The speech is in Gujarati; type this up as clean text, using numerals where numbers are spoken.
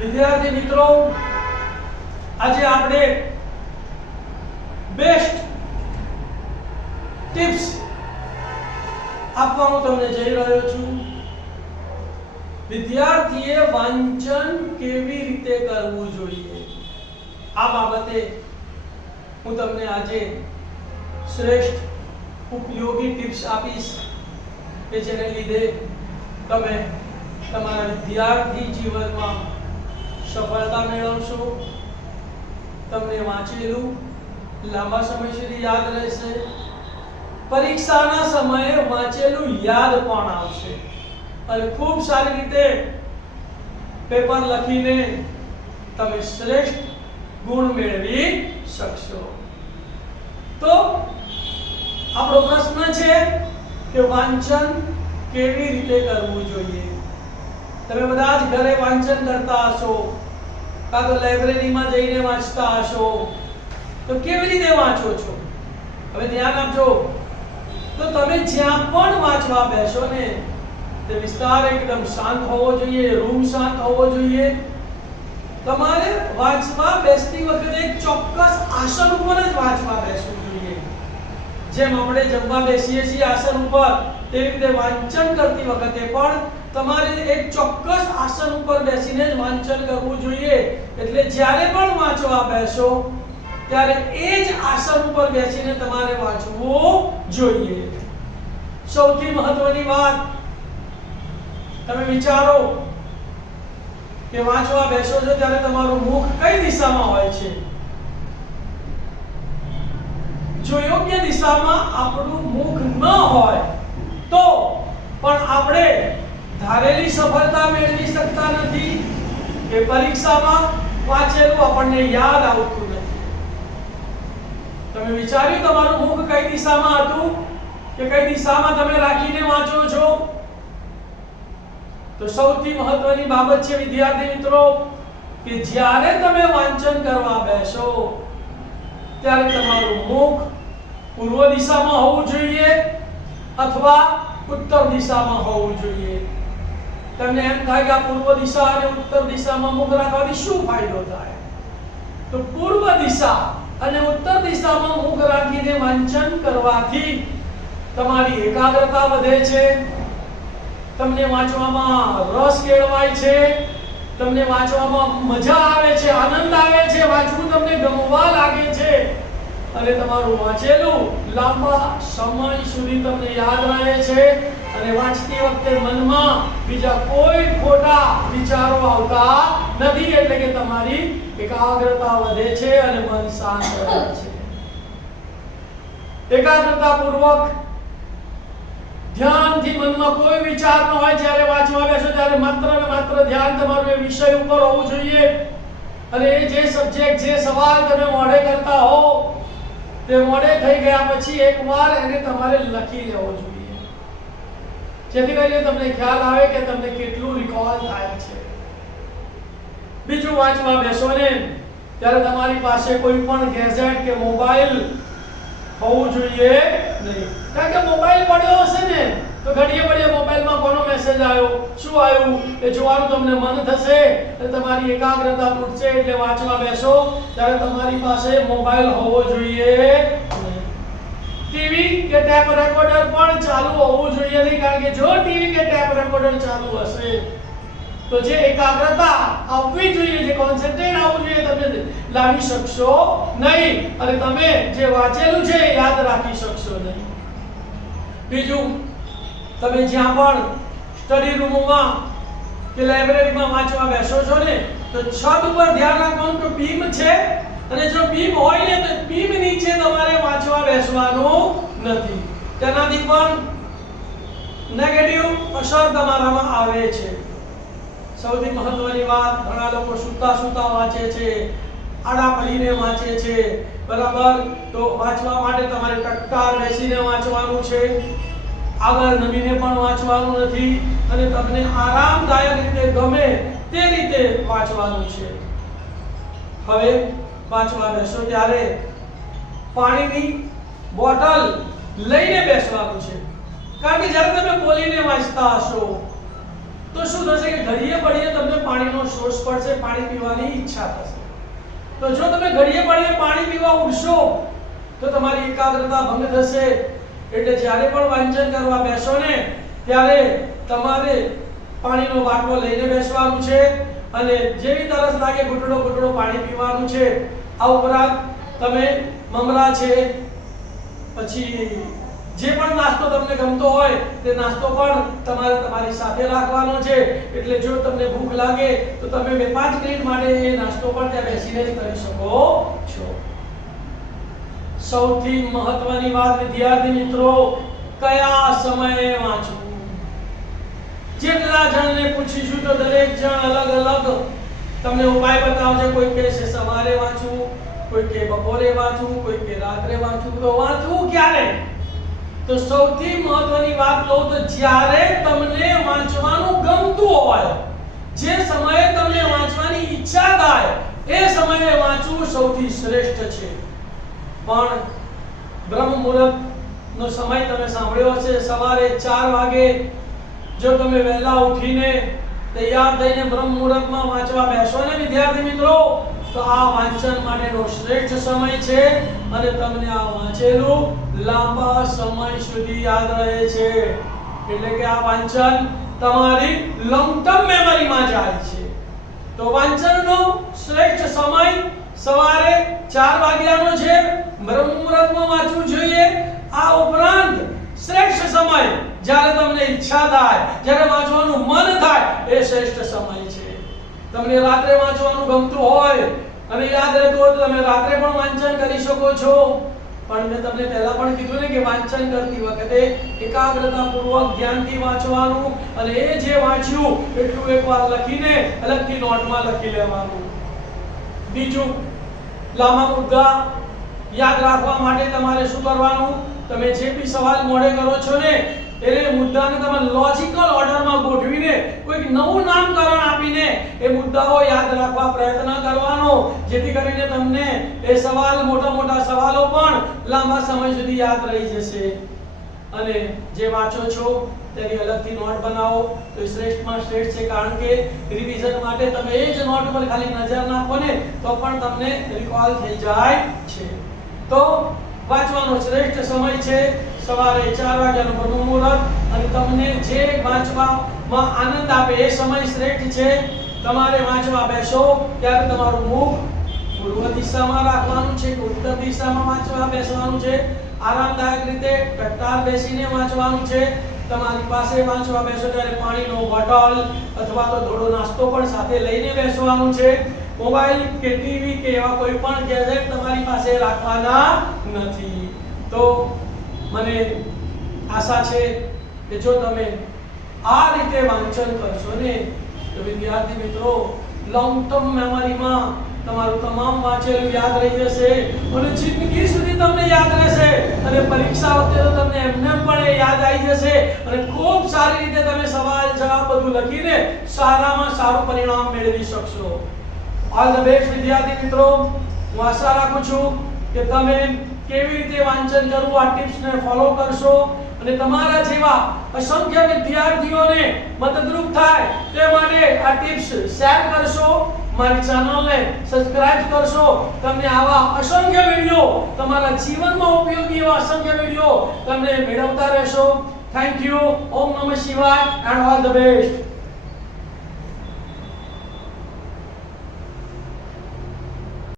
વિદ્યાર્થી મિત્રો, આજે આપણે બેસ્ટ ટિપ્સ આપવા હું તમને જઈ રહ્યો છું. વિદ્યાર્થીએ વાંચન કેવી રીતે કરવું જોઈએ આ બાબતે હું તમને આજે શ્રેષ્ઠ ઉપયોગી ટિપ્સ આપીશ કે જેને લીધે તમે તમારા વિદ્યાર્થી જીવનમાં સફળતા મેળવશો. તમને વાંચેલું લાંબા સમય સુધી યાદ રહેશે. પરીક્ષાના સમયે વાંચેલું યાદ પણ આવશે અને ખૂબ સારી રીતે પેપર લખીને તમે શ્રેષ્ઠ ગુણ મેળવી શકશો. તો આપણો પ્રશ્ન છે કે વાંચન કેવી રીતે કરવું જોઈએ. તમે બધા જ ઘરે વાંચન કરતા હશો, કાં તો લાઇબ્રેરીમાં જઈને વાંચતા હશો. તો કેવી રીતે વાંચો છો? હવે ધ્યાન આપજો. તો તમે જ્યાં પણ વાંચવા બેસો ને તે વિસ્તાર એકદમ શાંત હોવો જોઈએ, રૂમ શાંત હોવો જોઈએ. તમારે વાંચવા બેસતી વખતે એક ચોક્કસ આસન ઉપર જ વાંચવા બેસવું જોઈએ. જેમ આપણે જમવા બેસીએ છીએ આસન ઉપર, તેવી રીતે વાંચન કરતી વખતે પણ તમારે એક ચોક્કસ આસન ઉપર બેસીને જ વાંચન કરવું જોઈએ. એટલે જ્યારે પણ વાંચવા બેસો ત્યારે એ જ આસન ઉપર બેસીને તમારે વાંચવું જોઈએ. સૌથી મહત્વની વાત, તમે વિચારો કે વાંચવા બેસો છો ત્યારે તમારું મુખ કઈ દિશામાં હોય છે. જો યોગ્ય દિશામાં આપણું મુખ ન હોય તો પણ આપણે ધારેલી સફળતા મેળવી શકતા નથી કે પરીક્ષામાં વાંચેલું આપણને યાદ આવતું નથી. તમે વિચાર્યું તમારું મુખ કઈ દિશામાં હતું કે કઈ દિશામાં તમે રાખીને વાંચો છો? તો સૌથી મહત્વની બાબત છે વિદ્યાર્થી મિત્રો કે જ્યારે તમે વાંચન કરવા બેસો ત્યારે તમારું મુખ પૂર્વ દિશામાં હોવું જોઈએ અથવા ઉત્તર દિશામાં હોવું જોઈએ. તમને એમ થાય કે આ પૂર્વ દિશા અને ઉત્તર દિશામાં મુખ રાખવાથી શું ફાયદો થાય? તો પૂર્વ દિશા અને ઉત્તર દિશામાં મુખ રાખીને વાંચન કરવાથી તમારી એકાગ્રતા વધે છે, તમને વાંચવામાં રસ કેળવાય છે, તમને વાંચવામાં મજા આવે છે, આનંદ આવે છે, વાંચવું તમને ગમવા લાગે છે અને તમારું વાંચેલું લાંબા સમય સુધી તમને યાદ રહે છે અને વાંચતી વખતે મનમાં બીજા કોઈ ખોટા વિચારો આવતા નથી. એટલે કે તમારી એકાગ્રતા વધે છે અને મન શાંત રહે છે. એકાગ્રતા પૂર્વક ધ્યાનથી મનમાં કોઈ વિચાર ન હોય જ્યારે વાંચવા બેસો ત્યારે માત્ર ને માત્ર ધ્યાન તમારું એ વિષય ઉપર હોવું જોઈએ અને એ જે સબ્જેક્ટ જે સવાલ તમે મોઢે કરતા હો તે મોઢે થઈ ગયા પછી એકવાર એને તમારે લખી લેવો જોઈએ, જેથી કરીને તમને ખ્યાલ આવે કે તમને કેટલું રિકોલ થાય છે. બીજું, વાંચવા બેસો ને ત્યારે તમારી પાસે કોઈ પણ ગેજેટ કે મોબાઈલ હોવું જોઈએ નહીં. કારણ કે મોબાઈલ પડ્યો હશે ને તો ઘડીએ ઘડીએ મોબાઈલમાં કોનો મેસેજ આવ્યો, શું આવ્યું એ જોવાનું તમને મન થશે અને તમારી એકાગ્રતા તૂટશે. એટલે વાંચવા બેસો ત્યારે તમારી પાસે મોબાઈલ હોવો જોઈએ નહીં. ટીવી કે ટેપ રેકોર્ડર પણ ચાલુ હોવું જોઈએ નહીં. કારણ કે જો ટીવી કે ટેપ રેકોર્ડર ચાલુ હશે તો જે એકાગ્રતા આવવી જોઈએ, જે કોન્સન્ટ્રેટ આવવું જોઈએ, તમે લાવી શકશો નહીં અને તમે જે વાંચેલું છે એ યાદ રાખી શકશો નહીં. બીજું, તમે જ્યાં પણ સ્ટડી રૂમમાં કે લાઇબ્રેરીમાં વાંચવા બેસો છો ને તો છત ઉપર ધ્યાન રાખવાનું કે બીમ છે અને જો બીમ હોય ને તો બીમ નીચે તમારે વાંચવા બેસવાનું નથી. તેનાથી પણ નેગેટિવ અસર તમારામાં આવે છે. સૌથી મહત્વની વાત, ઘણા લોકો સૂતા વાંચે છે, આડા પડીને વાંચે છે, બરાબર? તો વાંચવા માટે તમારે ટકટાર બેસીને વાંચવાનું છે, આગળ નમીને પણ વાંચવાનું નથી અને તમને આરામદાયક રીતે ગમે તે રીતે વાંચવાનું છે. હવે વાંચવા બેસો ત્યારે પાણીની બોટલ લઈને બેસવાનું છે. કારણ કે જ્યારે તમે બોલીને વાંચતા હશો તો શું થશે કે ઘડીએ પડીએ તમને પાણીનો સોર્સ પડશે, પાણી પીવાની ઈચ્છા થશે. તો જો તમે ઘડીએ ઘડીએ પાણી પીવા ઉઠશો તો તમારી એકાગ્રતા ભંગ થશે. એટલે જ્યારે પણ વાંચન કરવા બેસો ને ત્યારે તમારે પાણીનો બાટલો લઈને બેસવાનું છે અને જેવી તરસ લાગે ઘૂંટડો ઘૂંટડો પાણી પીવાનું છે. આ ઉપરાંત તમે મમરા છે, પછી જે પણ નાસ્તો તમને ગમતો હોય તે નાસ્તો પણ તમારે તમારી સાથે રાખવાનો છે. એટલે જો તમને ભૂખ લાગે તો તમે 2-5 મિનિટ માટે એ નાસ્તો પણ ત્યાં બેસીને જ કરી શકો છો. સૌથી મહત્વની વાત વિદ્યાર્થી મિત્રો, કયા સમયે વાંચવું. જેટલા જણને પૂછીશું તો દરેક જણ અલગ અલગ તમને ઉપાય બતાવશે. કોઈ કહે છે સવારે વાંચવું, કોઈ કહે બપોરે વાંચવું, કોઈ કહે રાત્રે વાંચવું. તો વાંચવું ક્યારે? તો સૌથી મહત્વની વાત કહું તો જ્યારે તમને વાંચવાનું ગમતું હોય, જે સમયે તમને વાંચવાની ઈચ્છા થાય એ સમયે વાંચવું સૌથી શ્રેષ્ઠ છે. પણ બ્રહ્મ મુહૂર્ત નો સમય તમે સાંભળ્યો હશે, સવારે 4 વાગે જો તમે વહેલા ઉઠીને તૈયાર થઈને બ્રહ્મ મુહૂર્તમાં વાંચવા બેસો ને વિદ્યાર્થી મિત્રો, તો આ વાંચન માટેનો શ્રેષ્ઠ સમય છે અને તમને આ વાંચેલું લાંબા સમય સુધી યાદ રહે છે. એટલે કે આ વાંચન તમારી લોંગ ટર્મ મેમરીમાં જાય છે. તો વાંચનનો શ્રેષ્ઠ સમય સવારે 4 વાગ્યાનો છે, બ્રહ્મ મુહૂર્તમાં વાંચવું જોઈએ. આ ઉપરાંત શ્રેષ્ઠ સમય જ્યારે તમને ઈચ્છા થાય, જ્યારે વાંચવાનું મન થાય, એ શ્રેષ્ઠ સમય છે. તમને રાત્રે વાંચવાનું ગમતું હોય અને યાદ રહેતું હોય તો તમે રાત્રે પણ વાંચન કરી શકો છો. પણ મેં તમને પહેલા પણ કીધું ને કે વાંચન કરતી વખતે એકાગ્રતાપૂર્વક ધ્યાનથી વાંચવાનું અને એ જે વાંચ્યું એટલું એકવાર લખીને અલગથી નોટમાં લખી લેવાનું. બીજું, લાંબા મુદ્દા યાદ રાખવા માટે તમારે શું કરવાનું? તમે જે બી સવાલ મોઢે કરો છો ને એ મુદ્દાને તમે લોજિકલ ઓર્ડરમાં ગોઠવીને કોઈક નવું નામકરણ આપીને એ મુદ્દાઓ યાદ રાખવા પ્રયત્ન કરવાનો, જેથી કરીને તમને એ સવાલ, મોટા મોટા સવાલો પણ લાંબા સમય સુધી યાદ રહી જશે. અને જે વાંચો છો તેની અલગથી નોટ બનાવો તો એ શ્રેષ્ઠમાં શ્રેષ્ઠ છે. કારણ કે રિવિઝન માટે તમે એ જ નોટ પર ખાલી નજર નાખો ને તો પણ તમને રિકોલ થઈ જાય છે. તો વાંચવાનો શ્રેષ્ઠ સમય છે સવારે 4 વાગ્યાનો બ્રહ્મ મુહૂર્ત, અને તમને જે વાંચવામાં આનંદ આપે એ સમય શ્રેષ્ઠ છે. તમારે વાંચવા બેસો ત્યારે તમારું મુખ પૂર્વ દિશામાં રાખવાનું છે કે ઉત્તર દિશામાં વાંચવા બેસવાનું છે. આરામદાયક રીતે ટટ્ટાર બેસીને વાંચવાનું છે. તમારી પાસે વાંચવા બેસો ત્યારે પાણીનો બોટલ અથવા તો થોડો નાસ્તો પણ સાથે લઈને બેસવાનું છે. મોબાઈલ કે ટીવી કે એવા કોઈ પણ ગેજેટ તમારી પાસે રાખવાના નથી. તો મને આશા છે કે જો તમે આ રીતે વાંચન કરશો ને તો વિદ્યાર્થી મિત્રો લોંગ ટર્મ મેમરીમાં તમારું તમામ વાંચેલું યાદ રહી જશે અને જિંદગી સુધી તમને યાદ રહેશે. અને પરીક્ષા વખતે તો તમને એમને પણ એ યાદ આવી જશે અને ખૂબ સારી રીતે તમે સવાલ જવાબ બધું લખીને સારામાં સારું પરિણામ મેળવી શકશો. ઓલ ધ બેસ્ટ વિદ્યાર્થી મિત્રો. હું આશા રાખું છું કે તમે કેવી રીતે વાંચન કરવું આ ટિપ્સને ફોલો કરશો અને તમારા જેવા અસંખ્ય વિદ્યાર્થીઓને મદદરૂપ થાય તે માટે આ ટિપ્સ શેર કરશો, મારી ચેનલને સબસ્ક્રાઇબ કરશો. તમને આવા અસંખ્ય વિડિયો, તમારા જીવનમાં ઉપયોગી એવા અસંખ્ય વિડિયો તમને મેળવતા રહેશો. Thank you. ઓમ નમઃ શિવાય એન્ડ ઓલ ધ બેસ્ટ.